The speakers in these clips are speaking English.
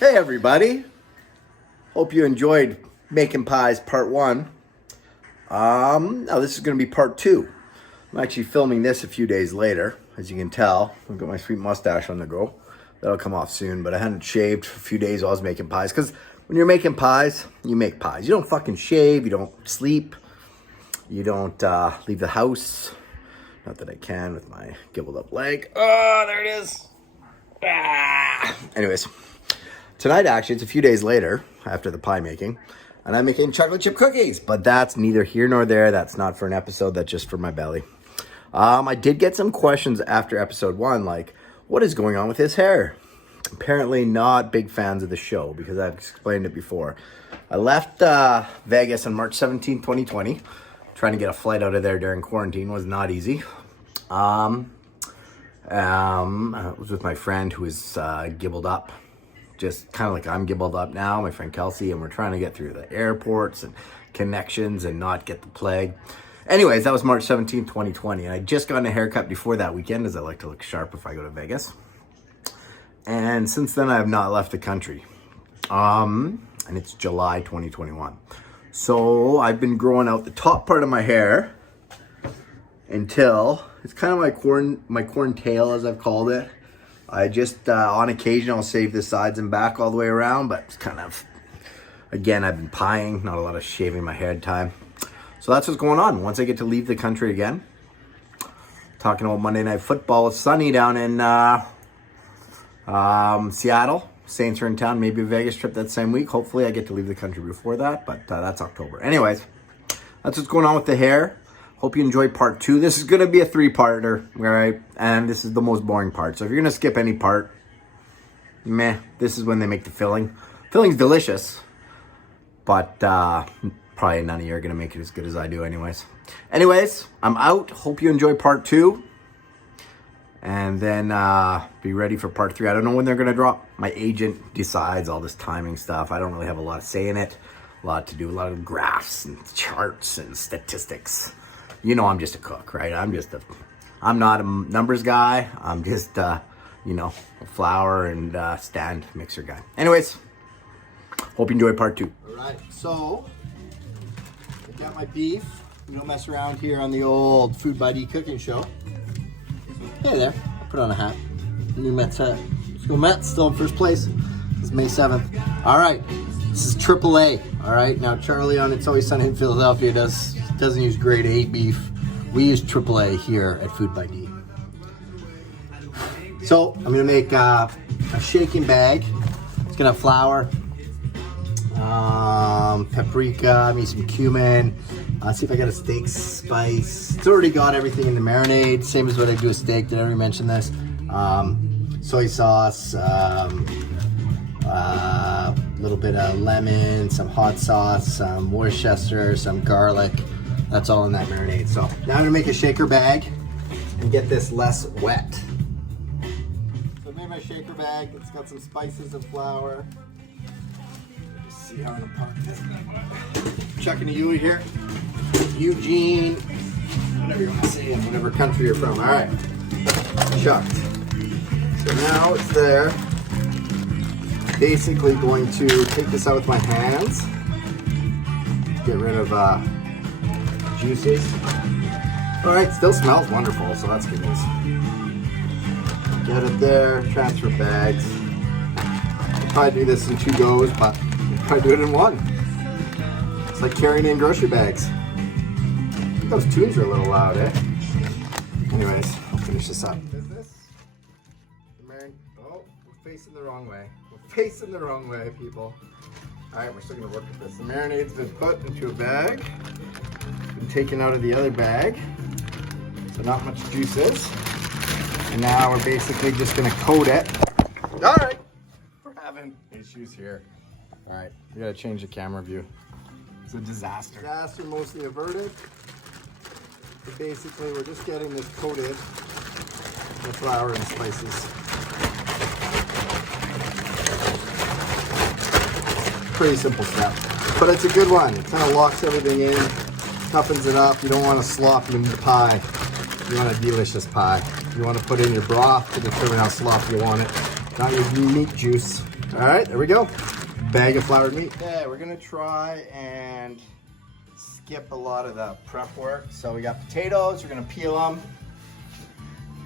Hey everybody, hope you enjoyed Making Pies Part 1. Now this is going to be Part 2. I'm actually filming this a few days later, as you can tell. I've got my sweet mustache on the go. That'll come off soon, but I hadn't shaved for a few days while I was making pies, because when you're making pies, you make pies. You don't fucking shave, you don't sleep, you don't leave the house. Not that I can with my gibbled up leg. Oh, there it is. Anyways. Tonight, actually, it's a few days later after the pie making, and I'm making chocolate chip cookies, but that's neither here nor there. That's not for an episode. That's just for my belly. I did get some questions after episode 1, like, what is going on with his hair? Apparently not big fans of the show, because I've explained it before. I left Vegas on March 17, 2020. Trying to get a flight out of there during quarantine was not easy. I was with my friend who was gibbled up. Just kind of like I'm gibbled up now, my friend Kelsey, and we're trying to get through the airports and connections and not get the plague. Anyways, that was March 17, 2020, and I just got a haircut before that weekend, as I like to look sharp if I go to Vegas. And since then, I have not left the country. And it's July 2021. So I've been growing out the top part of my hair until it's kind of my corn tail, as I've called it. I just, on occasion, I'll shave the sides and back all the way around, but it's kind of, again, I've been pieing, not a lot of shaving my head time. So that's what's going on. Once I get to leave the country again, talking about Monday Night Football, it's sunny down in Seattle. Saints are in town, maybe a Vegas trip that same week. Hopefully I get to leave the country before that, but that's October. Anyways, that's what's going on with the hair. Hope you enjoy part 2. This is going to be a 3-parter, all right? And this is the most boring part. So if you're going to skip any part, meh, this is when they make the filling. Filling's delicious, but probably none of you are going to make it as good as I do anyways. Anyways, I'm out. Hope you enjoy part 2. And then be ready for part 3. I don't know when they're going to drop. My agent decides all this timing stuff. I don't really have a lot of say in it. A lot to do, a lot of graphs and charts and statistics. You know, I'm just a cook, right? I'm not a numbers guy. I'm just, a flour and stand mixer guy. Anyways, hope you enjoy part 2. All right, so I got my beef. We don't mess around here on the old Food Buddy cooking show. Hey there, I'll put on a hat. New Mets hat. Let's go Mets, still in first place. It's May 7th. All right, this is AAA. All right, now Charlie on It's Always Sunny in Philadelphia doesn't use grade A beef. We use AAA here at Food by D. So I'm gonna make a shaking bag. It's gonna have flour, paprika, maybe some cumin. See if I got a steak spice. It's already got everything in the marinade, same as what I do with steak. Did I already mention this? Soy sauce, little bit of lemon, some hot sauce, some Worcestershire, some garlic. That's all in that marinade. So now I'm gonna make a shaker bag and get this less wet. So I made my shaker bag. It's got some spices and flour. Let's see how I'm gonna park this. Chucking to you here. Eugene, whatever you want to say, in whatever country you're from. All right, chucked. So now it's there. Basically going to take this out with my hands. Get rid of juices. All right, still smells wonderful, so that's good news. Get it there, transfer bags. I'll probably do this in 2 goes, but I'll probably do it in 1. It's like carrying in grocery bags. I think those tunes are a little loud, eh? Anyways, I'll finish this up. Oh, we're facing the wrong way. We're facing the wrong way, people. All right, we're still gonna work with this. The marinade's been put into a bag. Been taken out of the other bag. So not much juices. And now we're basically just gonna coat it. All right, we're having issues here. All right, we gotta change the camera view. It's a disaster. Disaster mostly averted. But basically, we're just getting this coated with flour and spices. Pretty simple step, but it's a good one. It kind of locks everything in, toughens it up. You don't want a sloppy pie. You want a delicious pie. You want to put in your broth to determine how sloppy you want it. Not your meat juice. All right, there we go. Bag of floured meat. Okay, we're gonna try and skip a lot of the prep work. So we got potatoes, we're gonna peel them.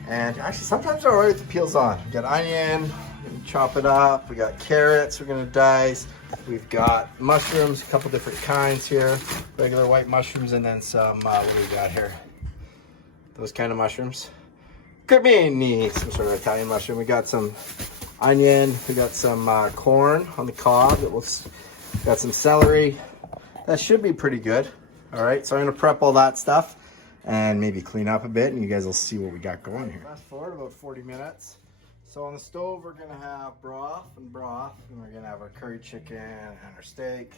And actually sometimes they're all right with the peels on. We got onion, we're gonna chop it up. We got carrots, we're gonna dice. We've got mushrooms, a couple different kinds here. Regular white mushrooms and then some, what do we got here? Those kind of mushrooms. Cremini, some sort of Italian mushroom. We got some onion, we got some corn on the cob. Got some celery. That should be pretty good. All right, so I'm gonna prep all that stuff and maybe clean up a bit and you guys will see what we got going here. Fast forward about 40 minutes. So on the stove, we're gonna have broth, and we're gonna have our curry chicken and our steak.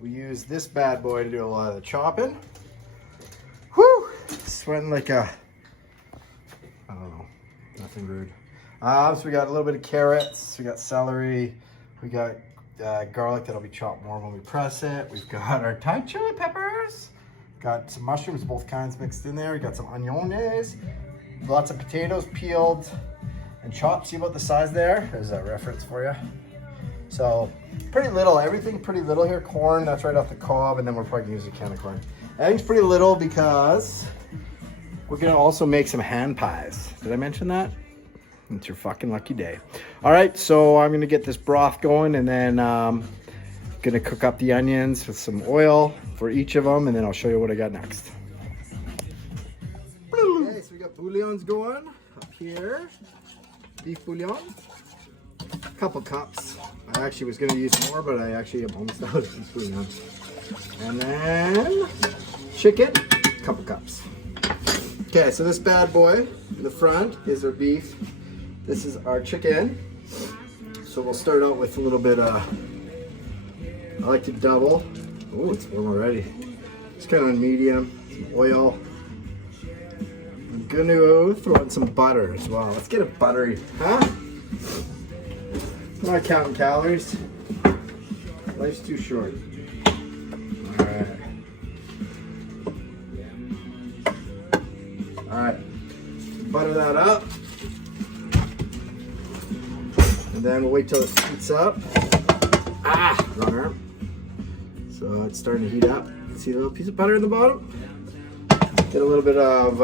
We use this bad boy to do a lot of the chopping. Whew, sweating like a, I don't know, nothing rude. So we got a little bit of carrots, we got celery, we got garlic that'll be chopped more when we press it. We've got our Thai chili peppers, got some mushrooms, both kinds mixed in there. We got some onions, lots of potatoes peeled and chopped. See about the size there? There's that reference for you. So pretty little, everything pretty little here. Corn, that's right off the cob, and then we're probably gonna use a can of corn. Everything's pretty little because we're gonna also make some hand pies. Did I mention that? It's your fucking lucky day. All right, so I'm gonna get this broth going and then gonna cook up the onions with some oil for each of them, and then I'll show you what I got next. Okay, so we got bouillons going up here. Beef bouillon, a couple cups. I actually was gonna use more, but I actually am almost out of beef bouillon. And then chicken, a couple cups. Okay, so this bad boy in the front is our beef. This is our chicken. So we'll start out with a little bit I like to double. Oh, it's warm already. It's kind of on medium, some oil. I'm gonna throw in some butter as well. Let's get it buttery, huh? I'm not counting calories. Life's too short. All right. All right, butter that up. And then we'll wait till it heats up. Wrong arm. So it's starting to heat up. See a little piece of butter in the bottom? Get a little bit of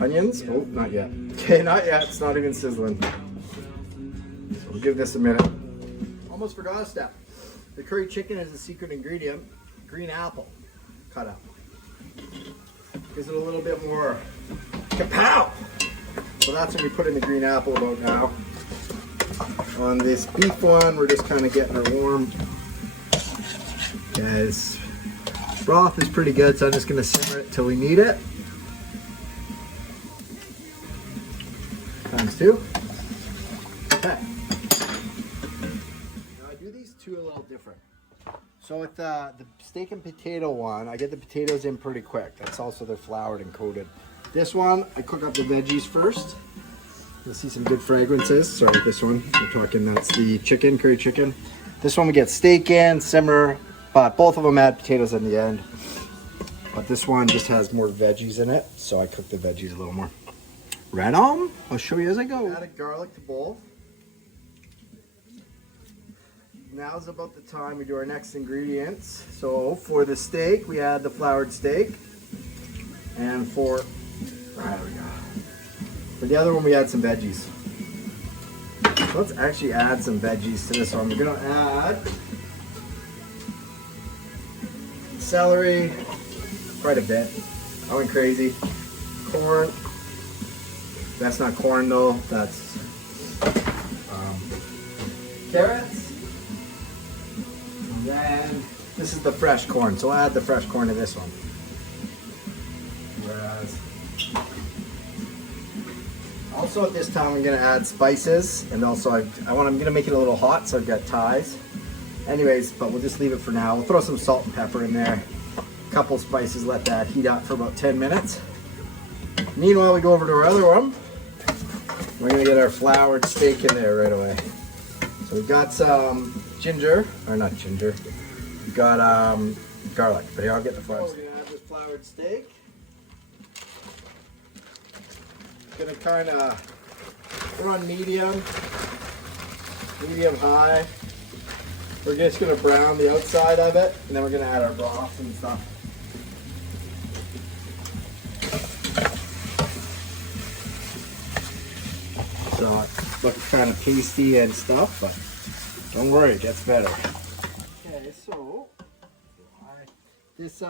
onions. Oh, not yet. Okay, not yet. It's not even sizzling. So we'll give this a minute. Almost forgot a step. The curry chicken is a secret ingredient. Green apple cut up. Gives it a little bit more kapow. So that's when we put in the green apple about now. On this beef one, we're just kind of getting her warm. Guys, broth is pretty good, so I'm just going to simmer it till we need it. Times two. Okay. Now I do these two a little different. So with the steak and potato one, I get the potatoes in pretty quick. That's also they're floured and coated. This one, I cook up the veggies first. You'll see some good fragrances. Sorry, this one, we're talking, that's the chicken, curry chicken. This one we get steak in, simmer, but both of them add potatoes in the end. But this one just has more veggies in it, so I cook the veggies a little more. Right on, I'll show you as I go. Added garlic to both. Now's about the time we do our next ingredients. So for the steak, we add the floured steak. And for, there we go. For the other one, we add some veggies. So let's actually add some veggies to this one. We're gonna add celery, quite a bit. I went crazy. Corn. That's not corn though. That's carrots. And then this is the fresh corn. So I'll add the fresh corn to this one. Whereas also at this time I'm gonna add spices, and also I'm gonna make it a little hot, so I've got ties. Anyways, but we'll just leave it for now. We'll throw some salt and pepper in there, a couple spices, let that heat up for about 10 minutes. Meanwhile, we go over to our other one. We're gonna get our floured steak in there right away. So we've got some ginger, or not ginger. We've got garlic, but here I'll get the floured steak. We're gonna have this floured steak. Gonna kind of, we're on medium. medium high. We're just gonna brown the outside of it, and then we're gonna add our broth and stuff. So it looks kind of pasty and stuff, but don't worry, it gets better. Okay, so this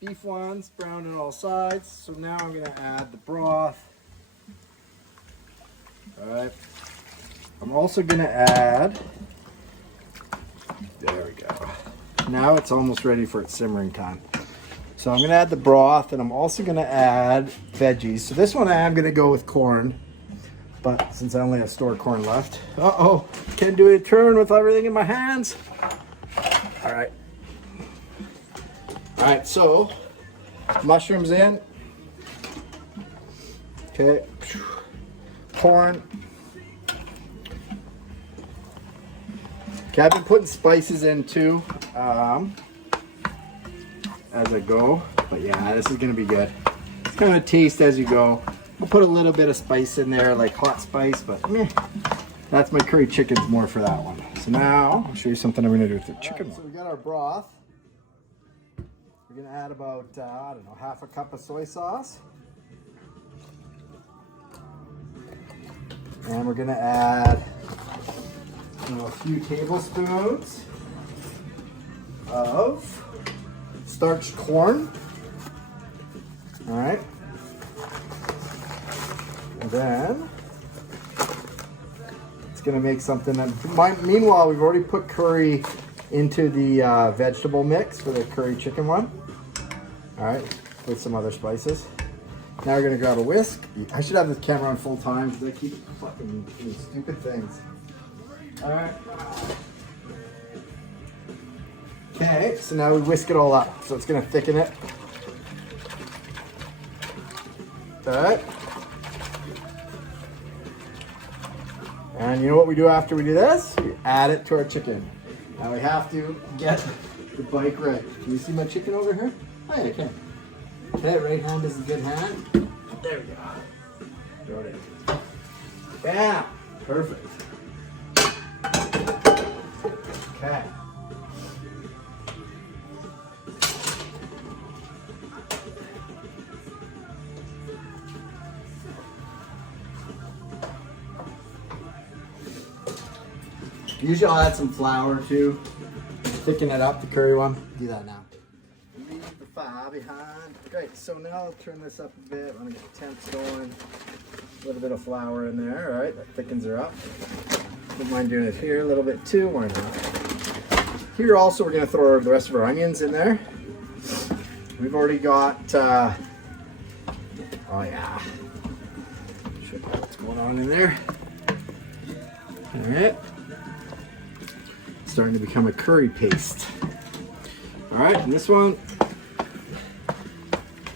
beef one's brown on all sides, so now I'm gonna add the broth. All right, I'm also gonna add, there we go. Now it's almost ready for its simmering time. So I'm gonna add the broth, and I'm also gonna add veggies. So this one I am gonna go with corn, but since I only have stored corn left, can't do a turn with everything in my hands. All right. All right, so mushrooms in. Okay, corn. Okay, I've been putting spices in too as I go, but yeah, this is gonna be good. It's kind of taste as you go. I'll put a little bit of spice in there, like hot spice, but that's my curry chicken's more for that one. So now I'll show you something I'm gonna do with the chicken. Right, so we got our broth. We're gonna add about, I don't know, half a cup of soy sauce. And we're gonna add a few tablespoons of starched corn. All right. And then it's gonna make something that, meanwhile, we've already put curry into the vegetable mix for the curry chicken one. All right, with some other spices. Now we're gonna grab a whisk. I should have this camera on full time because I keep fucking doing stupid things. All right. Okay, so now we whisk it all up. So it's gonna thicken it. All right. And you know what we do after we do this? We add it to our chicken. Now we have to get the bike right. Can you see my chicken over here? Oh yeah, I can. Okay, right hand is a good hand. There we go. Throw it in. Yeah, perfect. Okay. Usually I'll add some flour too. Thicken it up, the curry one. Do that now. Leave the fire behind. Great, so now I'll turn this up a bit. I'm gonna get the temps going. A little bit of flour in there, all right? That thickens her up. Don't mind doing it here a little bit too, why not? Here also we're gonna throw the rest of our onions in there. We've already got, oh yeah. Show you what's going on in there. All right. Starting to become a curry paste. All right, and this one,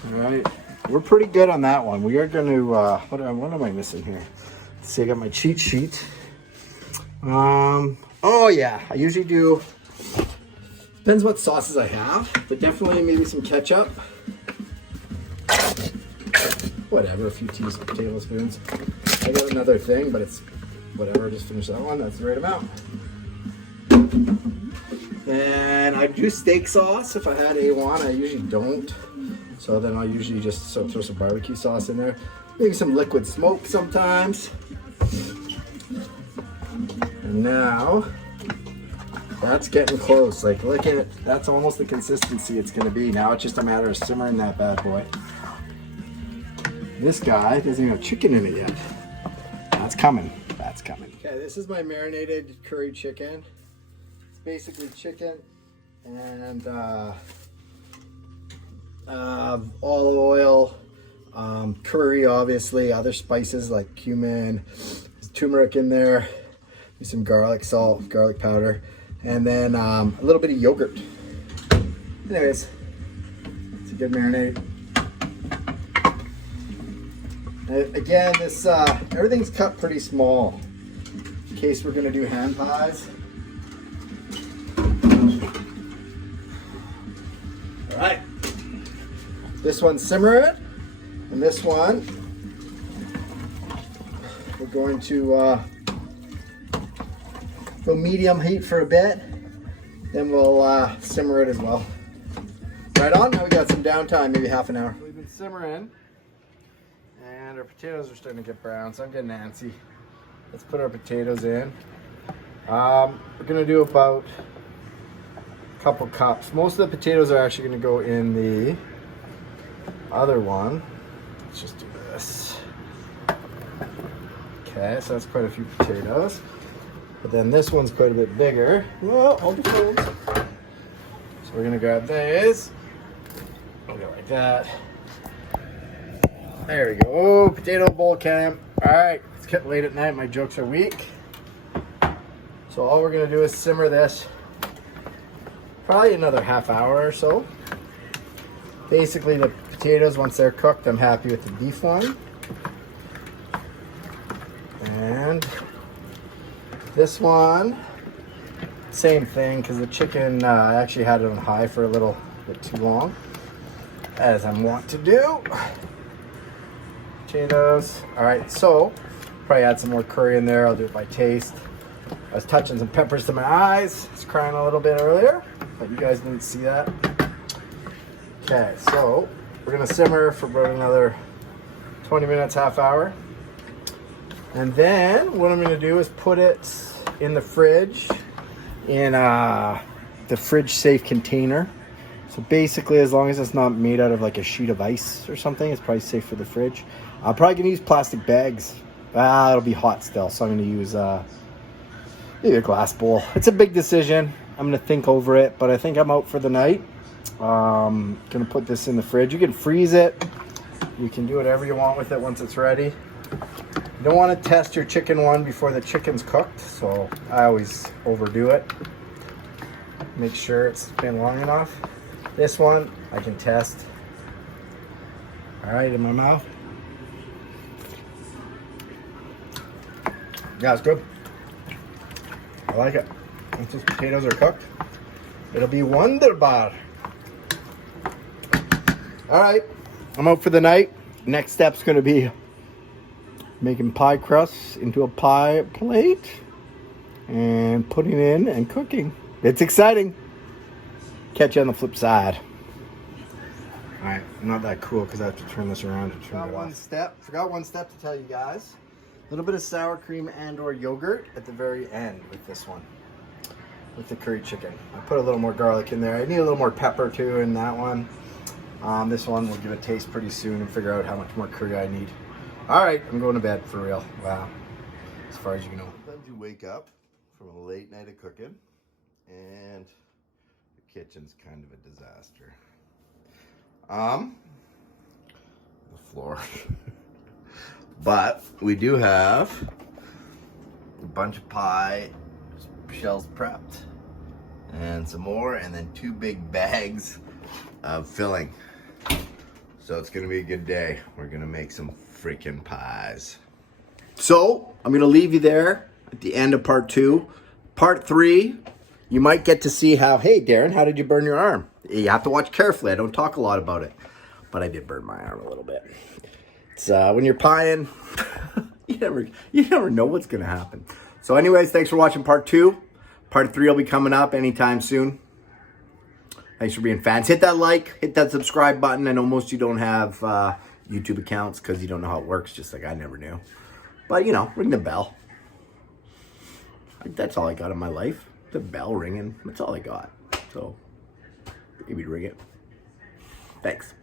all right, we're pretty good on that one. We are going to, what am I missing here? Let's see, I got my cheat sheet. Oh yeah, I usually do, depends what sauces I have, but definitely maybe some ketchup. Whatever, a few tablespoons. I got another thing, but it's whatever, just finish that one, that's the right amount. And I do steak sauce if I had A1. I usually don't. So then I'll usually just throw some barbecue sauce in there. Maybe some liquid smoke sometimes. And now, that's getting close. Like, look at it. That's almost the consistency it's going to be. Now it's just a matter of simmering that bad boy. This guy doesn't even have chicken in it yet. That's coming. That's coming. Okay, this is my marinated curry chicken. Basically chicken and olive oil, curry, obviously, other spices like cumin, there's turmeric in there, there's some garlic salt, garlic powder, and then a little bit of yogurt. Anyways, it's a good marinade. Again, this everything's cut pretty small in case we're gonna do hand pies. All right, this one's simmering, and this one we're going to Go medium heat for a bit. Then we'll simmer it as well. Right on, now we got some downtime, maybe half an hour. We've been simmering and our potatoes are starting to get brown, so I'm getting antsy. Let's put our potatoes in. We're gonna do about a couple cups. Most of the potatoes are actually gonna go in the other one. Let's just do this. Okay, so that's quite a few potatoes. But then this one's quite a bit bigger. Well, I'll just hold. So we're gonna grab these. We'll go like that. There we go. Oh, potato bowl cam. All right, it's getting late at night. My jokes are weak. So all we're gonna do is simmer this probably another half hour or so. Basically the potatoes, once they're cooked, I'm happy with the beef one. And this one, same thing, because the chicken, I actually had it on high for a little bit too long, as I'm wont to do. Potatoes. All right, so probably add some more curry in there. I'll do it by taste. I was touching some peppers to my eyes. I was crying a little bit earlier, but you guys didn't see that. Okay, so we're gonna simmer for about another 20 minutes, half hour. And then what I'm gonna do is put it in the fridge in the fridge safe container. So basically, as long as it's not made out of like a sheet of ice or something, it's probably safe for the fridge. I'm probably gonna use plastic bags. It'll be hot still, so I'm gonna use maybe a glass bowl. It's a big decision. I'm gonna think over it, but I think I'm out for the night. Gonna put this in the fridge. You can freeze it. You can do whatever you want with it once it's ready. You don't want to test your chicken one before the chicken's cooked, so I always overdo it. Make sure it's been long enough. This one I can test. All right, in my mouth. Yeah, it's good. I like it. Once those potatoes are cooked, it'll be wunderbar. All right, I'm out for the night. Next step's gonna be making pie crusts into a pie plate and putting in and cooking. It's exciting. Catch you on the flip side. All right, not that cool because I have to turn this around to turn it off. Forgot one step to tell you guys. A little bit of sour cream and or yogurt at the very end with this one, with the curry chicken. I put a little more garlic in there. I need a little more pepper too in that one. This one will give it a taste pretty soon and figure out how much more curry I need. All right, I'm going to bed for real. Wow, as far as you can know. Sometimes you wake up from a late night of cooking and the kitchen's kind of a disaster. The floor. But we do have a bunch of pie shells prepped and some more, and then 2 big bags of filling. So it's gonna be a good day. We're gonna make some freaking pies. So I'm gonna leave you there at the end of part 2. Part 3, you might get to see how, hey Darren, how did you burn your arm? You have to watch carefully. I don't talk a lot about it, but I did burn my arm a little bit. It's when you're pieing, you never know what's gonna happen. So anyways, thanks for watching part 2. Part 3 will be coming up anytime soon. Thanks for being fans. Hit that like, hit that subscribe button. I know most of you don't have YouTube accounts because you don't know how it works, just like I never knew. But you know, ring the bell. That's all I got in my life. The bell ringing, that's all I got. So maybe ring it. Thanks.